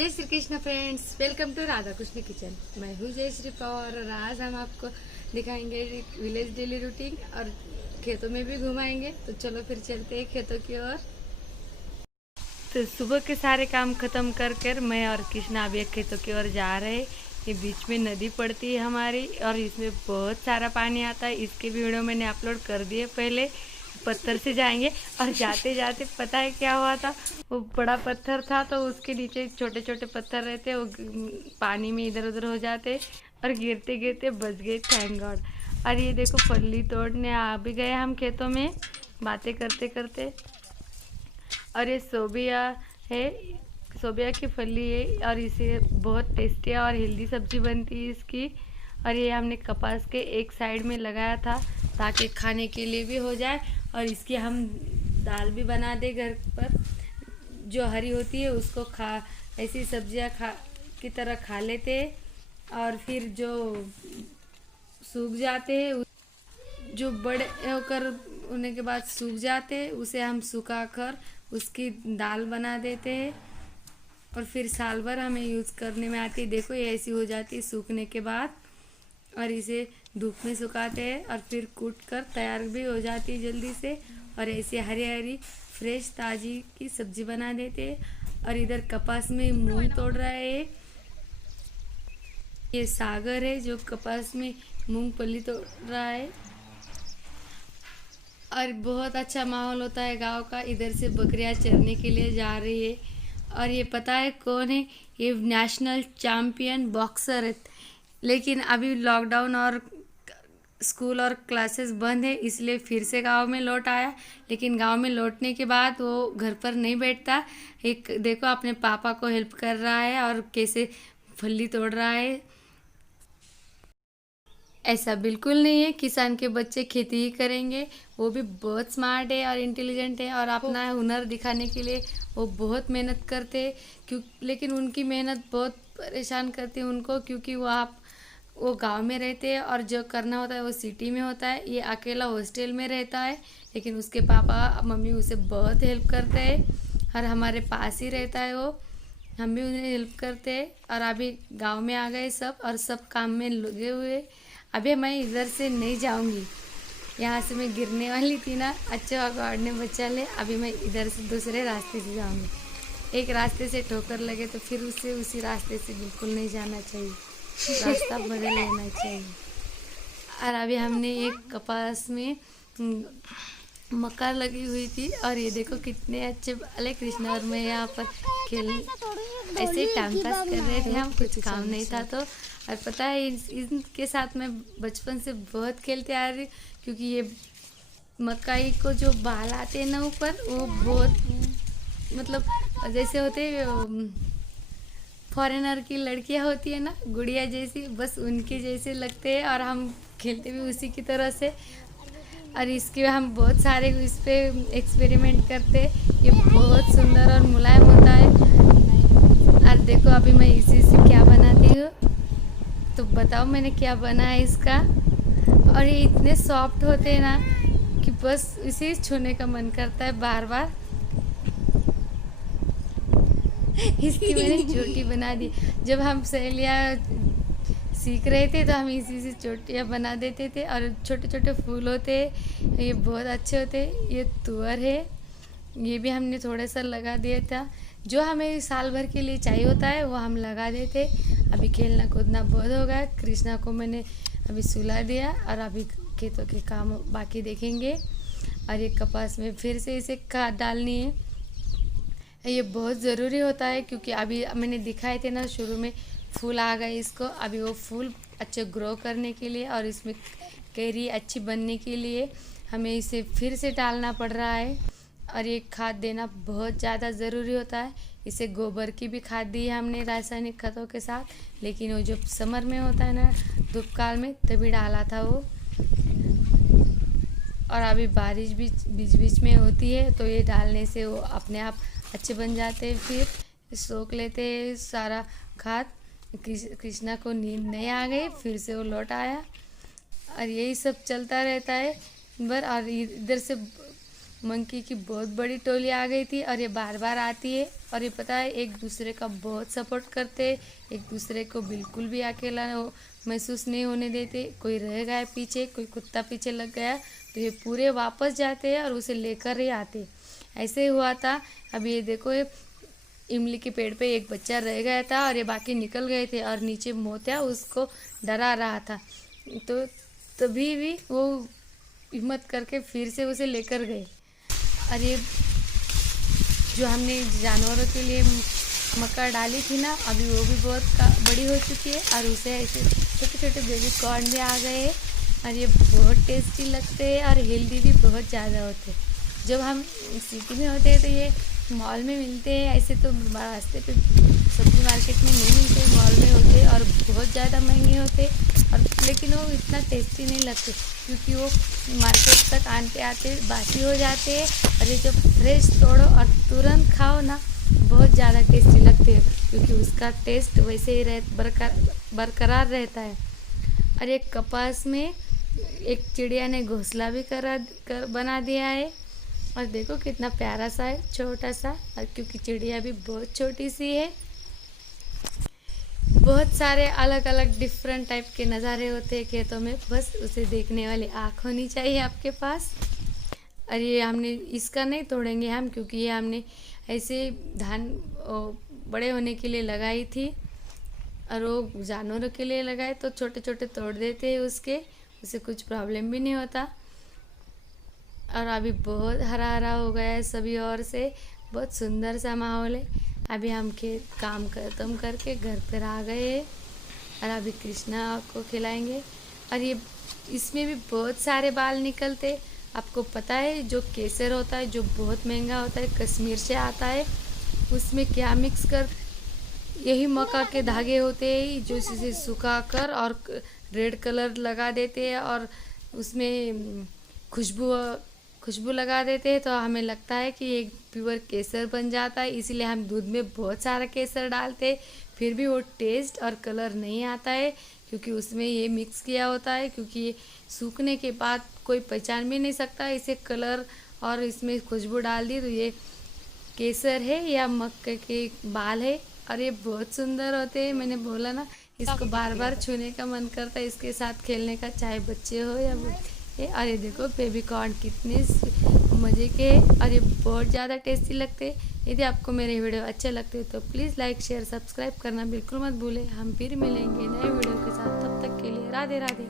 जय Shri Krishna friends, welcome to Radha Krishna kitchen. मैं हूँ जय श्री पवार और आज हम आपको दिखाएंगे विलेज डेली रूटीन और खेतों में भी घुमाएंगे। तो चलो फिर चलते हैं खेतों की ओर। तो सुबह के सारे काम खत्म कर मैं और कृष्णा अभी खेतों की ओर जा रहे हैं। ये बीच में नदी पड़ती है हमारी और इसमें बहुत सारा पानी आता है। इसके भी वीडियो मैंने अपलोड कर दिए पहले। पत्थर से जाएंगे और जाते जाते पता है क्या हुआ था, वो बड़ा पत्थर था तो उसके नीचे छोटे छोटे पत्थर रहते, वो पानी में इधर उधर हो जाते और गिरते गिरते बच गए, थैंक गॉड। और ये देखो फल्ली तोड़ने आ भी गए हम खेतों में बातें करते करते। और ये सोबिया है, सोबिया की फली है और इसे बहुत टेस्टी और हेल्दी सब्जी बनती है इसकी। और ये हमने कपास के एक साइड में लगाया था ताकि खाने के लिए भी हो जाए और इसकी हम दाल भी बना दे घर पर। जो हरी होती है उसको ऐसी सब्जियां की तरह खा लेते हैं और फिर जो सूख जाते हैं, जो बड़े होकर होने के बाद सूख जाते हैं, उसे हम सुखाकर उसकी दाल बना देते हैं और फिर साल भर हमें यूज़ करने में आती है। देखो ये ऐसी हो जाती है सूखने के बाद। और इसे धूप में सुखाते हैं और फिर कूट कर तैयार भी हो जाती है जल्दी से। और ऐसे हरी हरी फ्रेश ताज़ी की सब्जी बना देते हैं। और इधर कपास में मूंग तोड़ रहा है, ये सागर है जो कपास में मूंगफली तोड़ रहा है। और बहुत अच्छा माहौल होता है गांव का। इधर से बकरियां चरने के लिए जा रही है। और ये पता है कौन है? ये नेशनल चैम्पियन बॉक्सर है। लेकिन अभी लॉकडाउन और स्कूल और क्लासेस बंद है इसलिए फिर से गांव में लौट आया। लेकिन गांव में लौटने के बाद वो घर पर नहीं बैठता। एक देखो अपने पापा को हेल्प कर रहा है और कैसे फली तोड़ रहा है। ऐसा बिल्कुल नहीं है, किसान के बच्चे खेती ही करेंगे। वो भी बहुत स्मार्ट है और इंटेलिजेंट है और अपना हुनर दिखाने के लिए वो बहुत मेहनत करते हैं। लेकिन उनकी मेहनत बहुत परेशान करती है उनको, क्योंकि वो गांव में रहते हैं और जो करना होता है वो सिटी में होता है। ये अकेला हॉस्टल में रहता है, लेकिन उसके पापा मम्मी उसे बहुत हेल्प करते हैं और हमारे पास ही रहता है वो। हम भी उन्हें हेल्प करते हैं और अभी गांव में आ गए सब और सब काम में लगे हुए। अभी मैं इधर से नहीं जाऊंगी, यहाँ से मैं गिरने वाली थी ना, अच्छा गॉड ने बचा ले। अभी मैं इधर से दूसरे रास्ते से जाऊंगी। एक रास्ते से ठोकर लगे तो फिर उसी रास्ते से बिल्कुल नहीं जाना चाहिए, रास्ता बदल लेना चाहिए। और अभी हमने एक कपास में मक्का लगी हुई थी और ये देखो कितने अच्छे वाले कृष्णा और मैं यहाँ पर खेल ऐसे टाइम पास कर रहे थे हम, कुछ काम नहीं था तो। और पता है इनके साथ मैं बचपन से बहुत खेलते आ रही, क्योंकि ये मकाई को जो बाल आते हैं ना ऊपर, वो बहुत मतलब जैसे होते फॉरेनर की लड़कियां होती है ना, गुड़िया जैसी, बस उनके जैसे लगते हैं और हम खेलते भी उसी की तरह से। और इसके हम बहुत सारे इस पे एक्सपेरिमेंट करते। ये बहुत सुंदर और मुलायम होता है। और देखो अभी मैं इसी से क्या बनाती हूँ, तो बताओ मैंने क्या बना है इसका। और ये इतने सॉफ्ट होते हैं ना कि बस इसे छूने का मन करता है बार बार। इसकी मैंने चोटी बना दी। जब हम सहेलियाँ सीख रहे थे तो हम इसी से चोटियाँ बना देते थे और छोटे छोटे फूल होते, ये बहुत अच्छे होते। ये तुअर है, ये भी हमने थोड़ा सा लगा दिया था। जो हमें साल भर के लिए चाहिए होता है वो हम लगा देते। अभी खेलना कूदना बहुत हो गया। कृष्णा को मैंने अभी सुला दिया और अभी खेतों के काम बाकी देखेंगे। और ये कपास में फिर से इसे खाद डालनी है, ये बहुत ज़रूरी होता है, क्योंकि अभी मैंने दिखाए थे ना शुरू में फूल आ गए इसको। अभी वो फूल अच्छे ग्रो करने के लिए और इसमें कैरी अच्छी बनने के लिए हमें इसे फिर से डालना पड़ रहा है। और ये खाद देना बहुत ज़्यादा ज़रूरी होता है। इसे गोबर की भी खाद दी है हमने रासायनिक खादों के साथ, लेकिन वो जो समर में होता है ना, धूप काल में, तभी डाला था वो। और अभी बारिश भी बीच बीच में होती है तो ये डालने से वो अपने आप अच्छे बन जाते हैं, फिर सोख लेते हैं सारा खाद। कृष्णा को नींद नहीं आ गई, फिर से वो लौट आया और यही सब चलता रहता है। और इधर से मंकी की बहुत बड़ी टोली आ गई थी और ये बार बार आती है और ये पता है एक दूसरे का बहुत सपोर्ट करते हैं, एक दूसरे को बिल्कुल भी अकेला महसूस नहीं होने देते। कोई रह गया पीछे, कोई कुत्ता पीछे लग गया तो ये पूरे वापस जाते हैं और उसे लेकर ही आते। ऐसे ही हुआ था। अभी ये देखो, ये इमली के पेड़ पे एक बच्चा रह गया था और ये बाकी निकल गए थे और नीचे मोतिया उसको डरा रहा था। तो तभी भी वो हिम्मत करके फिर से उसे लेकर गए। और ये जो हमने जानवरों के लिए मक्का डाली थी ना, अभी वो भी बहुत बड़ी हो चुकी है और उसे ऐसे छोटे छोटे बेबी कॉर्न भी आ गए हैं और ये बहुत टेस्टी लगते हैं और हेल्दी भी बहुत ज़्यादा होते हैं। जब हम सिटी में होते हैं तो ये मॉल में मिलते हैं, ऐसे तो रास्ते पे सब्जी मार्केट में नहीं मिलते, मॉल में होते और बहुत ज़्यादा महंगे होते और लेकिन वो इतना टेस्टी नहीं लगते क्योंकि वो मार्केट तक आते आते बासी हो जाते हैं। और ये जब फ्रेश तोड़ो और तुरंत खाओ ना, बहुत ज़्यादा टेस्टी लगते हैं क्योंकि उसका टेस्ट वैसे ही बरकरार रहता है। और एक कपास में एक चिड़िया ने घोंसला भी बना दिया है और देखो कितना प्यारा सा है, छोटा सा। और क्योंकि चिड़िया भी बहुत छोटी सी है। बहुत सारे अलग अलग डिफरेंट टाइप के नज़ारे होते हैं खेतों में, बस उसे देखने वाली आँख होनी चाहिए आपके पास। और ये हमने इसका नहीं तोड़ेंगे हम, क्योंकि ये हमने ऐसे धान बड़े होने के लिए लगाई थी और वो जानवरों के लिए लगाए तो छोटे छोटे तोड़ देते हैं उससे कुछ प्रॉब्लम भी नहीं होता। और अभी बहुत हरा हरा हो गया है सभी ओर से, बहुत सुंदर सा माहौल है। अभी हम खेत काम खत्म करके घर पर आ गए हैं और अभी कृष्णा को खिलाएंगे। और ये इसमें भी बहुत सारे बाल निकलते। आपको पता है जो केसर होता है जो बहुत महंगा होता है, कश्मीर से आता है, उसमें क्या मिक्स कर, यही मक्का के धागे होते हैं जो इसे सुखा कर और रेड कलर लगा देते हैं और उसमें खुशबू लगा देते हैं तो हमें लगता है कि एक प्योर केसर बन जाता है। इसीलिए हम दूध में बहुत सारा केसर डालते हैं, फिर भी वो टेस्ट और कलर नहीं आता है क्योंकि उसमें ये मिक्स किया होता है। क्योंकि ये सूखने के बाद कोई पहचान भी नहीं सकता इसे कलर, और इसमें खुशबू डाल दी तो ये केसर है या मक्के के बाल है। और ये बहुत सुंदर होते हैं, मैंने बोला ना इसको बार बार छूने का मन करता है, इसके साथ खेलने का, चाहे बच्चे हो या बूढ़े। और ये देखो बेबी कॉर्न कितने मज़े के और ये बहुत ज़्यादा टेस्टी लगते हैं। यदि आपको मेरे वीडियो अच्छे लगते हैं तो प्लीज़ लाइक शेयर सब्सक्राइब करना बिल्कुल मत भूलें। हम फिर मिलेंगे नए वीडियो के साथ, तब तक के लिए राधे राधे।